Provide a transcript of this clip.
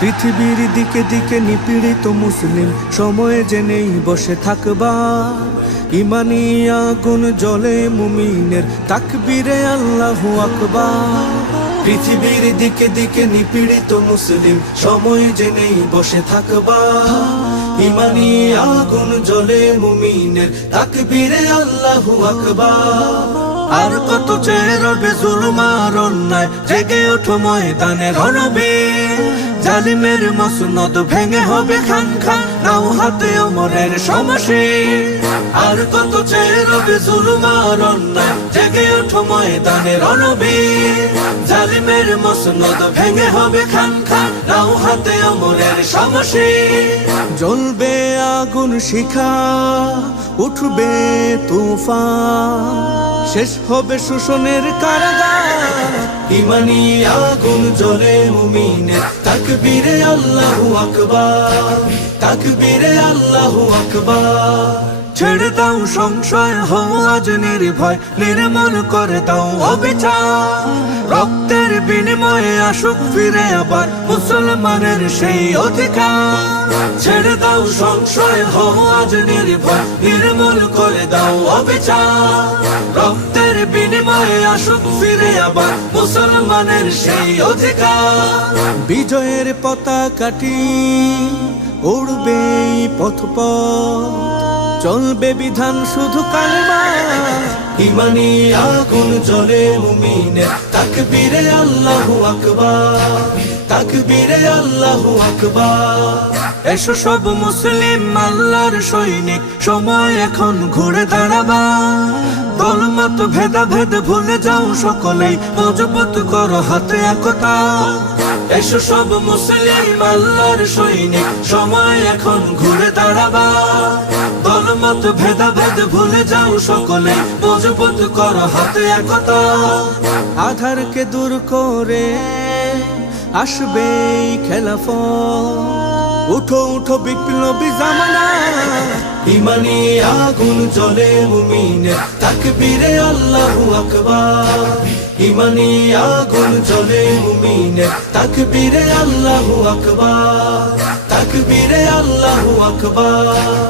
পৃথিবীর দিকে দিকে নিপীড়িত মুসলিম, সময়ে জেনেই বসে থাকবা। ইমানি আগুন জ্বলে মুমিনের, তাকবীরে আল্লাহু আকবার। পৃথিবীর দিকে দিকে নিপীড়িত মুসলিম, সময়ে জেনেই বসে থাকবা। ইমানি আগুন জ্বলে মুমিনের, তাকবীরে আল্লাহু আকবার। আর কত চেয়ে রবে জুলুম আর অন্যায়, জেগে ওঠো ময়দানে রণবীর। জালিমের মসনদ ভেঙে হবে খান খান, নাও হাতে ওমরের শমশীর। আর কত চেয়ে রবে জুলুম আর অন্যায়, জেগে ওঠো ময়দানে রণবীর। জালিমের মসনদ ভেঙে হবে খান খান, নাও হাতে ওমরের শমশীর। জ্বলবে আগুন শিখা, উঠবে তুফান, শেষ হবে শোষণের কারাগার। ইমানি আগুন জ্বলে মুমিনের, তাকবীরে আল্লাহু আকবার, তাকবীরে আল্লাহু আকবার। ছেড়ে দাও সংশয়, হও আজ নির্ভয়, নির্মূল করে দাও অবিচার। রক্তের বিনিময়ে আসুক ফিরে আবার মুসলমানের সেই অধিকার। ছেড়ে দাও সংশয়, হও আজ নির্ভয়, নির্মূল করে দাও অবিচার। রক্তের বিনিময়ে আসুক ফিরে আবার মুসলমানের সেই অধিকার। বিজয়ের পতাকাটি উড়বে পথ পথ, চলবে বিধান শুধু কালেমা। ইমানি আগুন জ্বলে মুমিনের, তাকবীরে আল্লাহু আকবার, তাকবীরে আল্লাহু আকবার। এসো সব মুসলিম আল্লাহর সৈনিক, সময় এখন ঘুরে দাঁড়াবা। দলমত ভেদাভেদ ভুলে যাও সকলেই, মজবুত করো হাতে একতা। এসো সব মুসলিম আল্লাহর সৈনিক, সময় এখন ঘুরে দাঁড়াবা। দলমত ভেদাভেদ ভুলে যাও সকলে, মজবুত করো হাতে একতা। আধারকে দূর করে আসবে খেলাফত, উঠো উঠো বিপ্লবী জামানা। ইমানি আগুন জ্বলে মুমিনের, তাকবীরে আল্লাহু আকবার। ইমানি আগুন জ্বলে মুমিনের, তাকবীরে আল্লাহু আকবার, তাকবীরে আল্লাহু আকবার।